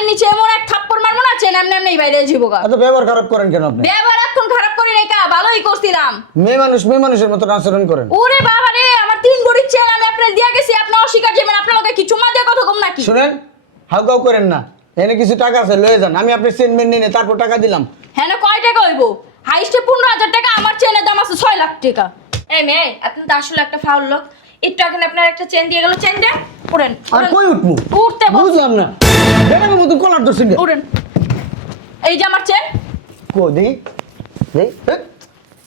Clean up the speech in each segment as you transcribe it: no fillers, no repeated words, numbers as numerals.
গালের নিচে এমন এক থাপ্পড় মারবো না চেন এমনি এমনি বাইরে যাবো গা। এত ব্যবহার খারাপ করেন কেন আপনি? ব্যবহার এখন খারাপ করি নাই কা, ভালোই করছিলাম। মেয়ে মানুষের মতো আচরণ করেন। ওরে বাবা রে, আমার 3 ভরির চেন আমি আপনার দিয়া গেছি, আপনি অস্বীকার করবেন? আপনার লোকে কি চুমা দিয়ে কথা কম নাকি? শুনেন, হাউকাউ করেন না। এনে কিছু টাকা আছে, লয়ে যান। আমি আপনার চেন মেন নিয়ে তারপর টাকা দিলাম। হ্যাঁ না, কয় টাকা হইব? হাইস্টে 15,000 টাকা, আমার চেনের দাম আছে 6 লাখ টাকা। এই মেয়ে, আপনি তো আসলে একটা ফাউল লোক। একটু আগে আপনার একটা চেন দিয়ে গেল, চেন দেন। উড়েন আর কই উঠমু? উঠতে বল। বুঝলাম না, বেটার মতো কলার ধরছেন। উড়েন। এই যে আমার চেন। কো দেই দেই।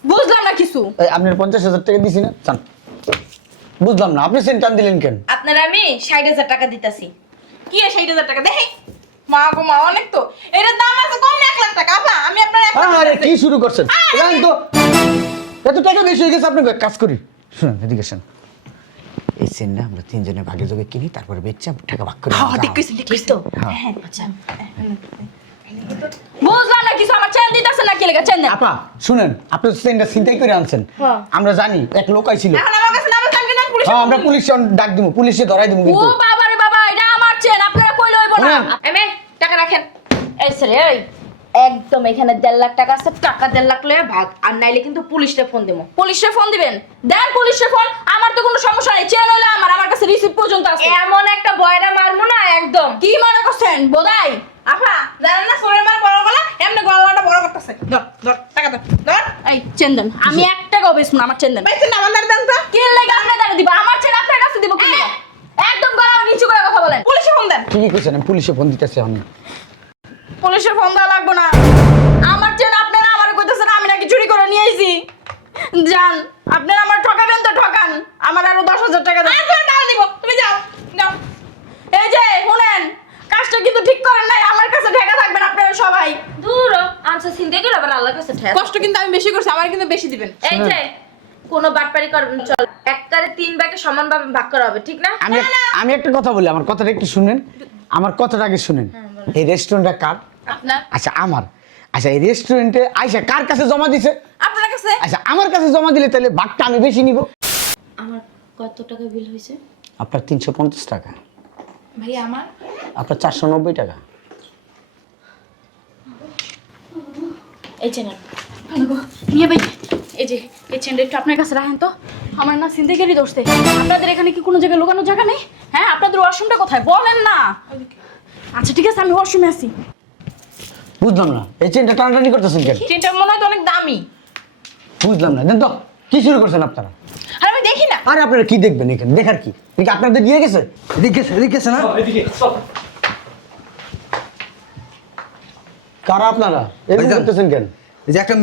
বুঝলাম না কিছু। এই আপনার 50,000 টাকা দিছি না, চান। বুঝলাম না, আপনি চেন টান দিলেন কেন? আপনার আমি 60,000 টাকা দিতাছি। কি 60,000 টাকা দেখি? মা গো মা, অনেক তো। এটার দাম আছে কম 1 লাখ টাকা। আপা আমি আপনার 1 লাখ আরে টাকা কি শুরু করছেন? জানেন তো এত টাকা বেশি হয়ে গেছে। আপনি এক কাজ করি, শুনুন এদিকে শুনুন। এই চেনটা আমরা তিনজনে ভাগে যোগে কিনি, তারপরে বেচে টাকা ভাগ করে হ্যাঁ ঠিক কইছেন, ঠিক কইছেন তো। হ্যাঁ। আচ্ছা, বুঝলাম না কিছু, আমার চেন দিতেছেন না কি লেগে? চেন দেন। আপা শুনেন, আপনি চেনটা ছিনতাই করে আনছেন। হ্যাঁ। আমরা জানি এক লোক আইছিল। এখন আমার কাছে নাম টাঙ্গি না পুলিশ। হ্যাঁ, আমরা পুলিশে ডাক দিব, পুলিশে ধরাই দিব ও কিন্তু। বাবা রে বাবা, এটা আমার চেন, আপনারা কইলে হইব না। শুনেন, এই মেয়ে, টাকা রাখেন। এই ছেলে, এই একদম এখানে 1.5 লাখ টাকা আছে, টাকা 1.5 লাখ লয়ে ভাগ, আর নাইলে কিন্তু পুলিশে ফোন দেবো। পুলিশে ফোন দিবেন? দেন পুলিশে ফোন, আমার তো কোনো সমস্যা নেই। চেন হইলে আমার কাছে রিসিপ্ট পর্যন্ত আছে। এমন একটা বয়রা মারমু না একদম। কি মনে করছেন বোধাই? আপা জানেন না সোরের মার বড় গলা, এমনি গলাটা বড় করতেছে। ধর ধর টাকা ধর ধর। এই চেন দেন, আমি 1 টাকাও বেচবো না, আমার চেন দেন। বাইছেন না আমার দাম তো। কি লাগে আপনি দাঁড়িয়ে দিব? আমার চেন আপনার কাছে দিব কি লাগে? একদম গলা নিচু করে কথা বলেন। পুলিশে ফোন দেন। ঠিকই কইছেন, আমি পুলিশে ফোন দিতেছি আমি। পুলিশে ফোন দেওয়া লাগবে না। আমার চেন আপনারা আমার কইতেছেন আমি নাকি চুরি করে নিয়ে আইছি। জান, আপনারা আমার ঠকাবেন তো ঠকান, আমার আরো 10,000 টাকা দেন। আর তোর টাকা দিব, তুমি যাও যাও। এই যে শুনেন, কাজটা কিন্তু ঠিক করেন নাই। আমার কাছে ঠেকা থাকবেন আপনারা সবাই। দূর আনসা চিন্তা করে আবার আল্লাহর কাছে ঠেক। কষ্ট কিন্তু আমি বেশি করছি, আমার কিন্তু বেশি দিবেন। এই যে কোনো বাটপারি করবেন চল, একটারে 3 ভাগে সমানভাবে ভাগ করা হবে, ঠিক না? আমি একটা কথা বলি, আমার কথাটা একটু শুনেন। আমার কথাটা আগে শুনেন। এই রেস্টুরেন্টটা কার? আপনার আচ্ছা আমার। আচ্ছা এই রেস্টুরেন্টে আইসা কার কাছে জমা দিছে? আপনার কাছে আচ্ছা আমার কাছে জমা দিলে তাহলে ভাগটা আমি বেশি নিব। আমার কত টাকা বিল হয়েছে? আপনার 350 টাকা, ভাই আমার আপনার 490 টাকা। এই যে নেন। নিয়ে ভাই, এই যে এই চেনটা একটু আপনার কাছে রাখেন তো। আমার না সিন্দিকেরই দোষ দেয়। আপনাদের এখানে কি কোনো জায়গায় লুকানোর জায়গা নেই? হ্যাঁ, আপনাদের ওয়াশরুমটা কোথায় বলেন না? আচ্ছা ঠিক আছে, আমি ওয়াশরুমে আছি। বুঝলাম না, এই চেনটা টানাটানি করতেছেন কেন? চেনটা মনে হয় তো অনেক দামি। বুঝলাম না, দেন তো কি শুরু করছেন আপনারা? আর আমি দেখি না। আরে আপনারা কি দেখবেন এখানে? দেখার কি? এদিকে আপনাদের দিয়ে গেছে, এদিকে গেছে না? কারা আপনারা এরকম ভাইজান। করতেছেন কেন? এই যে একটা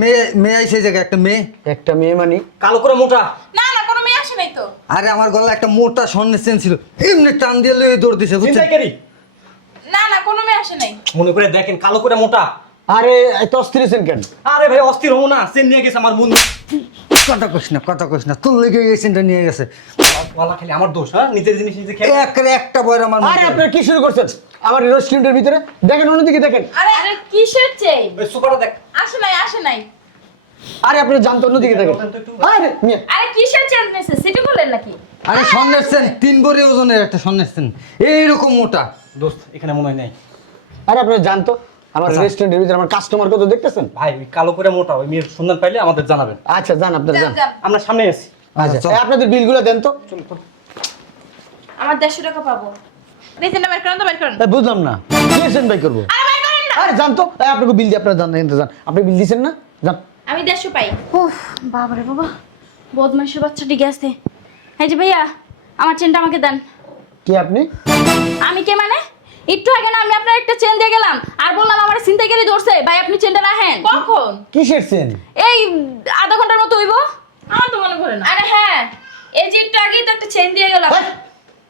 মেয়ে আইছে, এই জায়গায় একটা মেয়ে, একটা মেয়ে মানে? কালো করে মোটা। না না, কোনো মেয়ে আসে নাই তো। আরে আমার গলা একটা মোটা স্বর্ণের চেন ছিল, এমনি টান দিয়ে লয়ে দৌড় দিছে, বুঝছেন? চিন্তাকারী না না, কোনো মেয়ে আসে নাই। মনে করে দেখেন, কালো করে মোটা। আরে এত অস্থির হয়েছেন কেন? আরে ভাই অস্থির হবো না, চেন নিয়ে গেছে আমার বন্ধু। কথা কইস না, তোর লেগে এই চেনটা নিয়ে গেছে। বলা খালি আমার দোষ, হ্যাঁ? নিজের জিনিস নিজে খেয়ে একটা বয়রা আমার আরে আপনারা কি শুরু করছেন আমার রেস্টুরেন্টের ভিতরে? দেখেন অন্যদিকে দেখেন। আরে আরে কিসের চেন? ওই সোফাটা দেখ। আসে নাই, আসে নাই। আরে আপনারা জানতো অন্যদিকে দেখেন। আরে মিয়া, আরে কিসের চেন নিছে? সিটি করলেন নাকি? আরে স্বর্ণের চেন, 3 ভরি ওজনের একটা স্বর্ণের চেন, এইরকম মোটা। দোস্ত এখানে মনে হয় নাই। আরে আপনারা জানতো আমার রেস্টুরেন্টের ভিতরে আমার কাস্টমার কত দেখতেছেন? ভাই ওই কালো করে মোটা, ওই মেয়ের সন্ধান পাইলে আমাদের জানাবেন। আচ্ছা যান, আপনারা যান যান। যান। আমরা সামনে আছি। আচ্ছা চল। এই আপনাদের বিলগুলো দেন তো। আমার 150 টাকা পাবো। রেসেন্টটা বের করেন তো, বের করেন। এই বুঝলাম না, দিয়েছেন ভাই করবো? আরে বের করেন না। আরে জানতো আপনাকে বিল দিয়ে আপনারা জান, যান। আপনি বিল দিয়েছেন না? যান। আমি 150 পাই। উফ, বাবা রে বাবা, বদমাইশের বাচ্চাটি গেছে। এই যে ভাইয়া, আমার চেনটা আমাকে দেন। কি আপনি? আমি কে মানে? একটু আগে না আমি আপনার একটা চেন দিয়ে গেলাম আর বললাম আমার ছিনতাইকারী ধরছে। ভাই আপনি চেনটা রাখেন। কখন? কিসের চেন? এই আধা ঘন্টার মতো হইব। আমার তো মনে পড়ে না। আরে হ্যাঁ, এই যে একটু আগেই তো একটা চেন দিয়ে গেলাম। এই,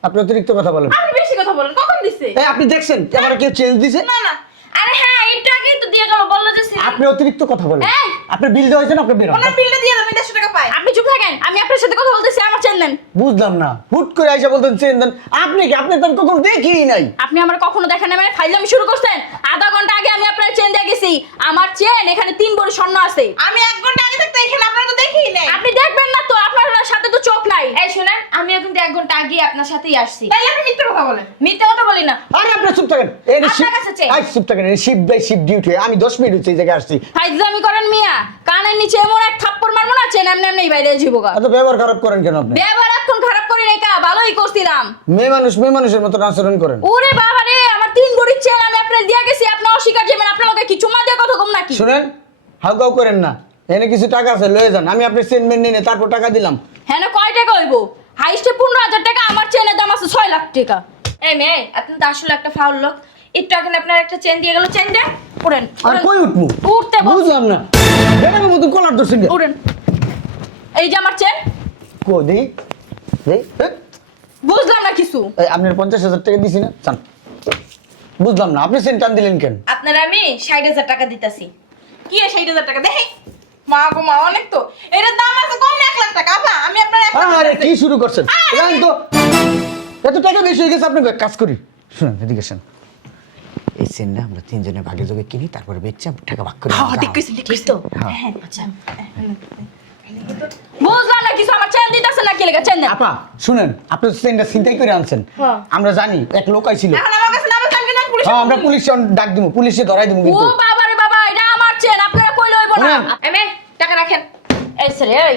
আপনি অতিরিক্ত কথা বলেন। আপনি বেশি কথা বলেন, কখন দিছে? এই আপনি দেখছেন আমার কেউ চেঞ্জ দিছে? না না, আরে হ্যাঁ, একটু আগেই তো দিয়ে গেল, বললো যে সিটি। আপনি অতিরিক্ত কথা বলেন। এই! আপনি বিল দেওয়া হয়েছেন, আপনি বেরোন। ওনার বিলটা দিয়ে দেন, আমি 150 টাকা পাই। আপনি চুপ থাকেন, আমি আপনার সাথে কথা বলতেছি। আমার চেন দেন। বুঝলাম না, হুট করে আইসা বলতেন চেন দেন। আপনি কি? আপনি তো আমি কখনো দেখিই নাই। আপনি আমার কখনো দেখেন না মানে ফাইজলামি শুরু করছেন? আধা ঘন্টা আগে আমি আপনার চেন দিয়ে গেছি। আমার চেন এখানে 3 ভরি স্বর্ণ আছে। আমি 1 ঘন্টা আগে থাকতে এখানে আপনারা তো দেখিই নাই। আপনি দেখবেন না তো, আপনার সাথে তো চোখ নাই। এই শুনেন, আমি কিন্তু 1 1 ঘন্টা আগে আপনার সাথেই আসছি। তাইলে আপনি মিথ্যা কথা বলেন। মিথ্যে কথা বলি না। আরে আপনি চুপ থাকেন। এই আপনার কাছে চেন। চুপ থাকেন। এই শিফট বাই শিফট ডিউটি। আমি 10 মিনিট হচ্ছে এই জায়গায় আসছি। ফাইজলামি করেন মিয়া, কানের নিচে এমন এক থাপ্পড় মারবো না চেন এমনি এমনি বাইরে যাবো গা। এত ব্যবহার খারাপ করেন কেন আপনি? ব্যবহার এখন খারাপ করি নাই কা, ভালোই করছিলাম। মেয়ে মানুষের মতো আচরণ করেন। ওরে বাবা রে, আমার 3 ভরির চেন আমি আপনার দিয়া গেছি, আপনি অস্বীকার যাবেন, আপনার লগে কি চুমা দিয়ে কথা কম নাকি? শুনেন, হাউকাউ করেন না। এনে কিছু টাকা আছে লয়ে যান। আমি আপনার চেন মেন নিয়ে তারপর টাকা দিলাম। হ্যাঁ না, কয় টাকা হইব? হাইস্টে 15,000 টাকা, আমার চেনের দাম আছে 6 লাখ টাকা। এই মেয়ে, আপনি তো আসলে একটা ফাউল লোক। একটু আগে আপনার একটা চেন দিয়ে গেল, চেন দেন। উড়েন আর কই উঠবো? উঠতে বল, বুঝলাম না। এটার মতো কলার দর্শন। উড়েন। এই যে আমার চেন, কো দেই দেই। বুঝলাম না কিছু। এই আপনার 50,000 টাকা দিছি না? চান। বুঝলাম না, আপনি চেন টান দিলেন কেন? আপনার আমি 60,000 টাকা দিতাছি। কি 60,000 টাকা দেখি? মা গো মা, অনেক তো। এটার দাম আছে কম 1 লাখ টাকা। আপা আমি আপনার 1 লাখ আরে টাকা কি শুরু করছেন? জানেন তো এত টাকা বেশি হয়ে গেছে। আপনি এক কাজ করি, শুনুন এদিকে আসেন। এই চেনটা আমরা তিনজনে ভাগে যোগে কিনি, তারপরে বেচে টাকা ভাগ করে হ্যাঁ, নিই। ঠিক কইছেন, ঠিক ঠিক কইছেন। তো? হ্যাঁ। আচ্ছা। বুঝলাম না কিছু, আমার চেন দিতেছেন না কি লেগে? চেন দেন। আপা শুনেন, আপনি চেনটা ছিনতাই করে আনছেন। হ্যাঁ। আমরা জানি এক লোক আইছিল। এখন আমার কাছে না বলতে আমি কিন্তু পুলিশ। হ্যাঁ, আমরা পুলিশে ডাক দিব, পুলিশে ধরাই দিব ও কিন্তু। বাবা রে বাবা, এটা আমার চেন, আপনারা কইলে হইব না। শুনেন, এই মেয়ে, টাকা রাখেন। এই স্যার, এই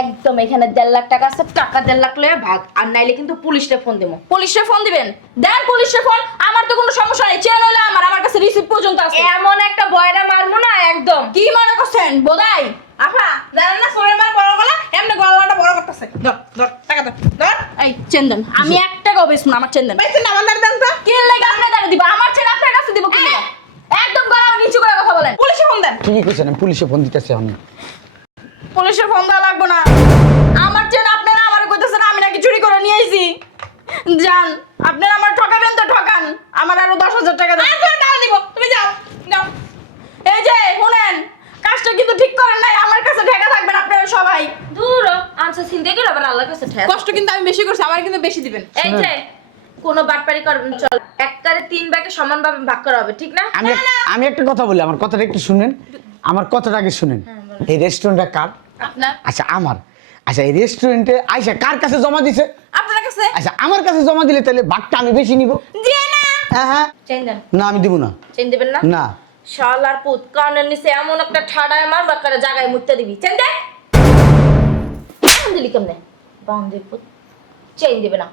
একদম এখানে 1.5 লাখ টাকা আছে, টাকা 1.5 লাখ লয়ে ভাগ, আর নাইলে কিন্তু পুলিশে ফোন দেবো। পুলিশে ফোন দিবেন? দেন পুলিশে ফোন, আমার তো কোনো সমস্যা নেই। চেন হইলে আমার কাছে রিসিপ্ট পর্যন্ত আছে। এমন একটা বয়রা মারমু না একদম। কি মনে করছেন বোধাই? আপা জানেন না সোরের মার বড় গলা, এমনি গলাটা বড় করতেছে। ধর ধর টাকা ধর ধর। এই চেন দেন, আমি 1 টাকাও বেচবো না, আমার চেন দেন। বাইতে না আমার দাম তো। কি লেগে আপনি দাঁড়িয়ে দিব? আমার চেন আপনার কাছে দিব কি লেগে? একদম গলা নিচু করে কথা বলেন। পুলিশে ফোন দেন। ঠিকই কইছেন, আমি পুলিশে ফোন দিতেছি আমি। পুলিশে ফোন দেওয়া লাগবে না। আমার চেন আপনারা আমার কইতেছেন আমি নাকি চুরি করে নিয়ে আইছি। জান, আপনারা আমার ঠকাবেন তো ঠকান, আমার আরো 10,000 টাকা দেন। আর কোন টাকা দিব? তুমি যাও যাও। এই যে শুনেন, কাজটা কিন্তু ঠিক করেন নাই, আমার কাছে ঠেকা থাকবেন আপনারা সবাই। দূর আনসার চিন্তা করে আবার আল্লাহর কাছে ঠেক। কষ্ট কিন্তু আমি বেশি করছি, আমার কিন্তু বেশি দিবেন। এই যে কোনো বাটপারি করবেন চল, একটারে 3 ভাগে সমানভাবে ভাগ করা হবে, ঠিক না? আমি একটা কথা বলি, আমার কথাটা একটু শুনেন। আমার কথাটা আগে শুনেন। এই রেস্টুরেন্টটা কার? আপনার আচ্ছা আমার। আচ্ছা এই রেস্টুরেন্টে আইসা কার কাছে জমা দিছে? আপনার কাছে আচ্ছা আমার কাছে জমা দিলে তাহলে ভাগটা আমি বেশি নিব। দিয়ে না। হ্যাঁ হ্যাঁ। চেন দেন। না আমি দিব না। চেন দিবেন না? না। শালার পুত, কানের নিচে এমন একটা ঠাডায় মার বাকারে জায়গায় মুততে দিবি। চেন দে। চেন দিলি কেমনে? বান্দির পুত। চেন দিবে না।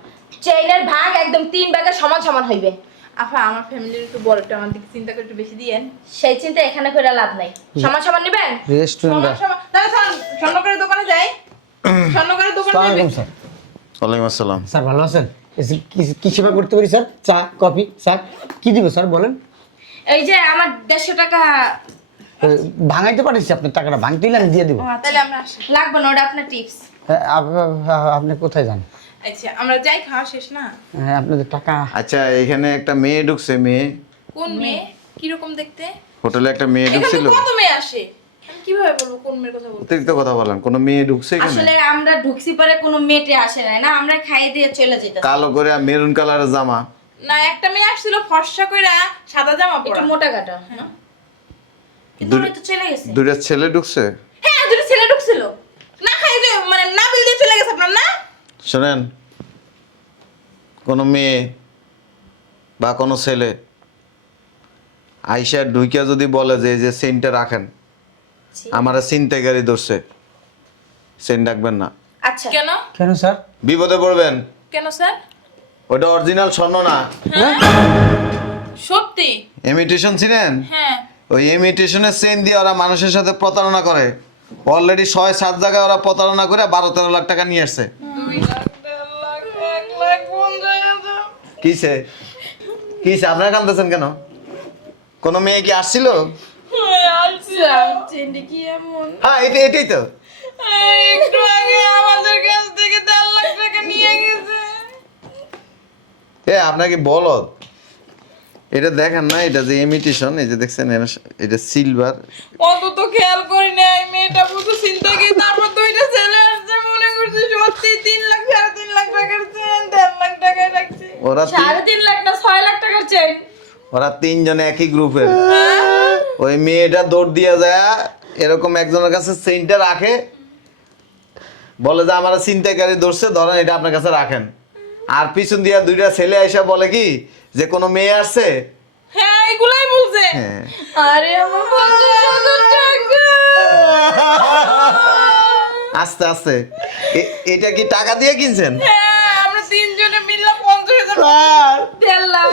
চেইনের ভাগ একদম 3 ভাগে সমান সমান হইবে। আপা আমার ফ্যামিলির একটু বড়, একটু আমার দিকে চিন্তা করে একটু বেশি দিয়েন। সেই চিন্তা এখানে করে লাভ নাই। সমান সমান নেবেন? রেস্টুরেন্টটা। তাহলে স্বর্ণকারের দোকানে যাই। স্বর্ণকারের দোকানে আসসালামু যাই। আলাইকুম স্যার। ওয়ালাইকুম আসসালাম। স্যার ভালো আছেন? কি সেবা করতে পারি স্যার? চা কফি স্যার কি দিব স্যার বলেন? এই যে আমার 150 টাকা ভাঙাইতে পারিস আপনার টাকাটা, ভাঙতে দিলে আমি দিয়ে দিব। তাহলে আমরা আসি। লাগবে না, ওটা আপনার টিপস। আপনি কোথায় যান? আচ্ছা আমরা যাই, খাওয়া শেষ না? হ্যাঁ আপনাদের টাকা। আচ্ছা এখানে একটা মেয়ে ঢুকছে, মেয়ে কোন মেয়ে? কিরকম দেখতে? হোটেলে একটা মেয়ে এখানে ঢুকছিল। তো কত মেয়ে আসে, আমি কিভাবে বলবো কোন মেয়ের কথা বলবো? অতিরিক্ত কথা বলেন, কোনো মেয়ে ঢুকছে এখানে? আসলে আমরা ঢুকছি পরে কোনো মেটে আসে নাই না, আমরা খাইয়ে দিয়ে চলে যেতাম। কালো করে মেরুন কালারের জামা। না, একটা মেয়ে আসছিল ফর্সা কইরা, সাদা জামা পরা। একটু মোটা কাটা, না? কিন্তু ওরা তো চলে গেছে। দুইটা ছেলে ঢুকছে। হ্যাঁ, দুটো ছেলে ঢুকছিল। না খাই যে মানে না বিল দিয়ে চলে গেছে আপনার না? শোনেন, কোনো মেয়ে বা কোনো ছেলে আইসা ঢুকিয়া যদি বলে যে এই যে সেন্টটা রাখেন, আমার ছিনতাইকারী ধরছে, সেন্ট রাখবেন না। আচ্ছা কেন? কেন স্যার? বিপদে পড়বেন। কেন স্যার? ওটা অরিজিনাল স্বর্ণ না, সত্যি? ইমিটেশন ছিলেন। হ্যাঁ। ওই ইমিটেশনের চেন দিয়ে ওরা মানুষের সাথে প্রতারণা করে। অলরেডি 6-7 জায়গায় ওরা প্রতারণা করে 12-13 লাখ টাকা নিয়ে আসছে। 2 লাখ, 1.5 লাখ, 1,50,000। কিসে কিসে আপনারা কাঁদতেছেন কেন? কোনো মেয়ে কি আসছিল? আচ্ছা, চেন্ডি কি এমন? হ্যাঁ এটাই তো। একটু আগে আমাদের কাছ থেকে 1.5 লাখ টাকা নিয়ে গেছে। আপনাকে বলদ, এটা দেখেন না, এটা যে ইমিটেশন, এই যে দেখছেন এটা সিলভার। অত তো খেয়াল করি নাই, মেয়েটা বুঝো চিন্তা গিয়ে তারপর দুইটা ছেলে আসছে, মনে করছি সত্যি 3 লাখ 3.5 লাখ টাকার চেন, 1.5 লাখ টাকায় রাখছে। ওরা 3.5 লাখ না 6 লাখ টাকার চেন। ওরা 3 জন একই গ্রুপের। ওই মেয়েটা দৌড় দিয়ে যায় এরকম একজনের কাছে চেইনটা রাখে, বলে যে আমার ছিনতাইকারী ধরছে, ধরেন এটা আপনার কাছে রাখেন। আর পিছন দিয়া দুইটা ছেলে এসে বলে কি যে কোনো মেয়ে আসছে। হ্যাঁ এগুলাই বলছে। হ্যাঁ। আরে আমার 50,000 টাকা। আস্তে আস্তে এটা কি টাকা দিয়ে কিনছেন? হ্যাঁ আমরা তিনজনে মিলে 50,000 স্যার 1.5 লাখ।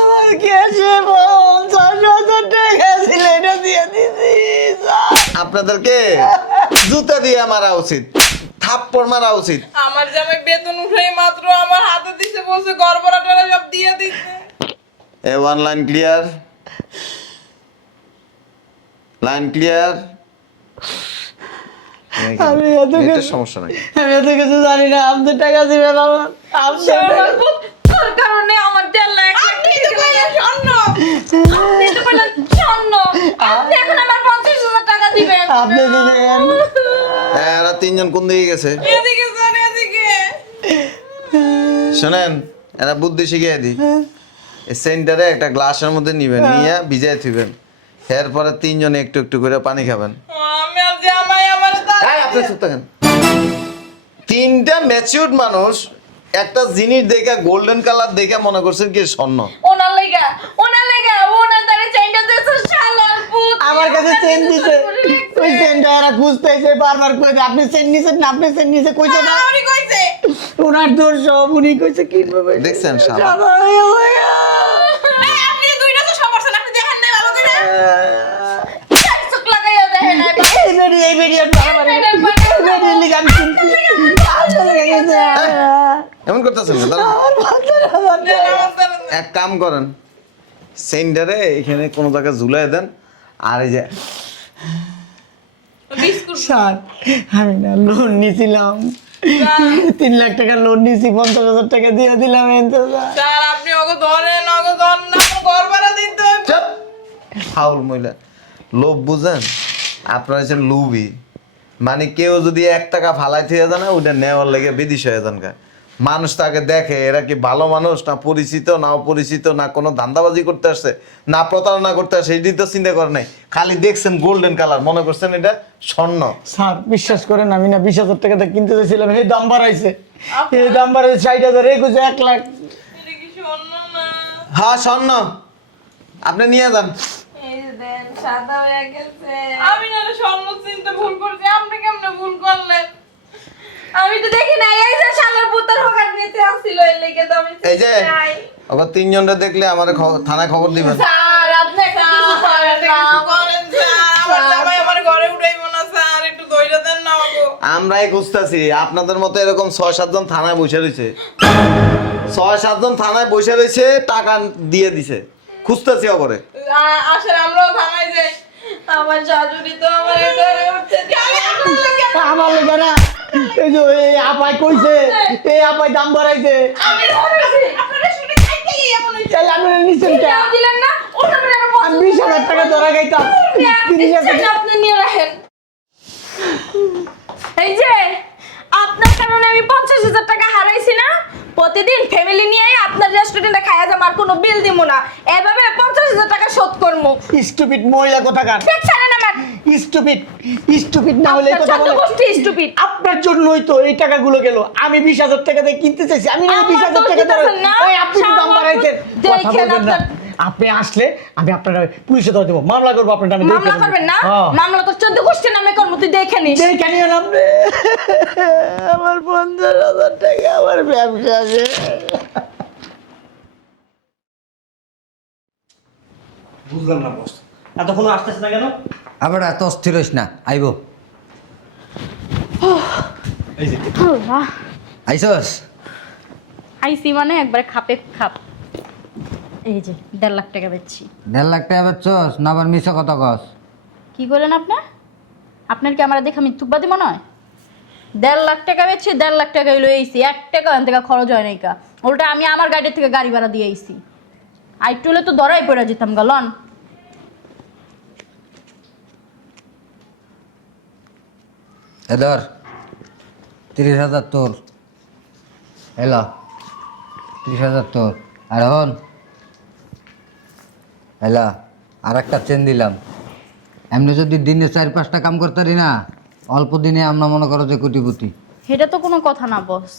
আমার কাছে 50,000 টাকা ছিল, এটা দিয়ে দিছি স্যার। আপনাদেরকে জুতা দিয়ে মারা উচিত, থাপ্পড় মারা উচিত। আমার জামাই বেতন উঠাই মাত্র আমার হাতে দিছে, বলছে ঘর ভাড়াটা সব দিয়ে দিছে। A one line clear, line clear. আমি এত কিছু সমস্যা নাই। আমি এত কিছু জানি না, আপনি টাকা দিবেন আমার। আপনি আমার পুত, তোর কারণে আমার 1.5 লাখ। আপনি তো কইলেন স্বর্ণ। আপনি তো বললেন স্বর্ণ। আপনি এখন আমার 50,000 টাকা দিবেন। আপনি দিবেন। এরা তিনজন কোন দিকে গেছে? এদিকে স্যার এদিকে। শোনেন, এরা বুদ্ধি শিখিয়ে দিই। এই সেন্টারে একটা গ্লাসের মধ্যে নিবেন, নিয়ে ভিজাই থইবেন। এরপরে তিনজনে একটু একটু করে পানি খাবেন। আমি আর জামাই আমার এই, আপনি চুপ থাকেন। তিনটা ম্যাচিউরড মানুষ একটা জিনিস দেখে, গোল্ডেন কালার দেখে মনে করছেন কি স্বর্ণ। ওনার লেগা ওনার দ্বারা চেইনটা দিয়েছে শালার পুত। আমার কাছে চেন দিছে, ওই চেনটা এরা খুঁজতেছে, বারবার কইছে আপনি চেন নিছেন না, আপনি চেন নিছে কইছে না। উনি কইছে। ওনার দোষ সব, উনি কইছে কিভাবে দেখছেন শালা? এই আপনি দুইটা তো সমস্যা, আপনি দেখেন না ভালো করে। চোখ লাগাইয়া দেখেন না এবার। এই বেরি আমি বারবার এই লিখে আমি চিনছি। আসলে গেছে এমন করতেছেন না? দাঁড়ান। আমার 50,000 টাকা। এক কাম করেন, সেন্টারে এখানে কোনো জায়গায় ঝুলাই দেন। আর এই যে বিস্কুট স্যার, আমি না লোন নিয়েছিলাম, 3 লাখ টাকা লোন নিয়েছি, 50,000 টাকা দিয়ে দিলাম। স্যার আপনি ওকে ধরেন না, ঘর ভাড়া দিতে হবে। চুপ! ফাউল মহিলা, লোভ বুঝেন? আপনারা হচ্ছেন লোভী। মানে কেউ যদি 1 টাকা ফালাই থেকে যায় না, ওটা নেওয়ার লেগে বিদিশ হয়ে যান। মানুষ তাকে দেখে এরা কি ভালো মানুষ না পরিচিত, না অপরিচিত, না কোনো ধান্দাবাজি করতে আসছে, না প্রতারণা করতে আসছে, এটি তো চিন্তা করে নাই। খালি দেখছেন গোল্ডেন কালার, মনে করছেন এটা স্বর্ণ। স্যার বিশ্বাস করেন, আমি না 20,000 টাকাতে কিনতে চাইছিলাম, এই দাম বাড়াইছে, এই দাম বাড়াইছে 60,000, এই কইছে 1 লাখ। এটা কি স্বর্ণ না? হ্যাঁ স্বর্ণ, আপনি নিয়ে যান। এই যে দেন, সাদা হয়ে গেছে। আমি না স্বর্ণ চিনতে ভুল করছি, আপনি কেমনে ভুল করলেন? আমি তো দেখি না, এই যে শালার পুতার হোকার নিতে আসছিল, এর লেগে তো আমি এই যে নাই। আবার তিনজনটা দেখলে আমার থানায় খবর দিবেন। স্যার আপনি একটা কিছু করেন এটা না। কিছু করেন স্যার, আমার জামাই আমার ঘরে উঠাইবো না স্যার, একটু ধৈর্য দেন না ওগো। আমরাই খুঁজতেছি, আপনাদের মতো এরকম 6-7 জন থানায় বসে রয়েছে। 6-7 জন থানায় বসে রয়েছে, টাকা দিয়ে দিছে, খুঁজতেছি অপরে। আসেন আমরাও থানায় যাই। আমার শাশুড়ি তো আমার ঘরে উঠতে আমার লেগে না, এই যে এই আপাই কইছে, এই আপাই দাম বাড়াইছে। আমি ধরেছি। আপনারা শুনে খাইতে গিয়ে এমন হইছে। তাহলে আপনারা নিছেন কে? কেউ দিলেন না, ওটা মেরে আমি 20,000 টাকা ধরা গাইতাম। 30,000 টাকা। আপনি নিয়ে রাখেন। এই যে আপনার কারণে আমি 50,000 টাকা হারাইছি না। প্রতিদিন ফ্যামিলি নিয়ে আপনার রেস্টুরেন্টে খাইয়া যাবো, আর কোনো বিল দিব না। এভাবে 50,000 টাকা শোধ করবো। স্টুপিড মহিলা কোথাকার, দেখছেন আমার স্টুপিড না হলে এই কথা বলে। স্টুপিড। আপনার জন্যই তো এই টাকাগুলো গেল। আমি 20,000 টাকা দিয়ে কিনতে চাইছি, আমি না আমার 20,000 দোষ টাকা দিতেছেন না? এই আপনি তো দাম বাড়াইছেন। কথা দেখেন বলবেন না, আপনার- আপনি আসলে আমি আপনার পুলিশে ধরে দেবো, মামলা করবো আপনার নামে। মামলা করবেন না? মামলা তো 14 গোষ্ঠীর নামে করবো, তুই দেখে নিস। কেন আপনি আমার 50,000 টাকা আমার ব্যবসা আছে। বুঝলাম না বস, এতক্ষণ আসতেছে না কেন? আবার এত অস্থির হইস না, আইব। এই যে আল্লাহ, আইসস? আইসি মানে একবারে খাপে খাপ। এই যে 1.5 লাখ টাকা বেচছি। 1.5 লাখ টাকা বেচছস না? আবার মিছা কথা কস। কি করলেন আপনার? আপনার কি আমার দেখে মিথ্যুকবাদী মনে হয়? 1.5 লাখ টাকা বেচছি, 1.5 লাখ টাকা হইলো এইছি, 1 টাকা ওখান থেকে খরচ হয় নাই কা। ওটা আমি আমার গাড়ির থেকে গাড়ি ভাড়া দিয়ে আইছি। আইটুলে তো ধরাই পড়ে যেতাম গালন। এ ধর 30,000 তোর, এলো 30,000 তোর। আর হন এলা, আর একটা চেন দিলাম। এমনি যদি দিনে 4-5টা কাম করতারি না, অল্প দিনে আমরা মনে করো যে কোটিপতি। এটা তো কোনো কথা না বস,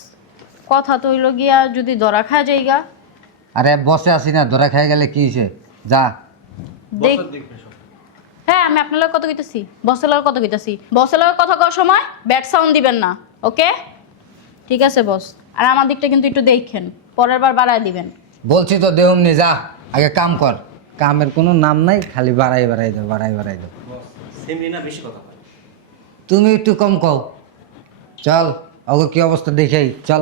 কথা তো হইল গিয়া যদি ধরা খায় যাইগা। আরে বসে আসি না, ধরা খেয়ে গেলে কি হয়েছে? যা। দেখ, হ্যাঁ আমি আপনার লগে কথা কইতাছি, বসের লগে কথা কইতাছি। বসের লগে কথা কওয়ার সময় ব্যাড সাউন্ড দিবেন না, ওকে? ঠিক আছে বস, আর আমার দিকটা কিন্তু একটু দেখেন, পরের বার বাড়ায় দিবেন। বলছি তো দেহম নি, যা আগে কাম কর। কামের কোনো নাম নাই, খালি বাড়াই বাড়াই দাও, বাড়াই বাড়াই দাও। সিমরি না বেশি কথা বলে। তুমি একটু কম কও। চল, ওকে কি অবস্থা দেখেই চল।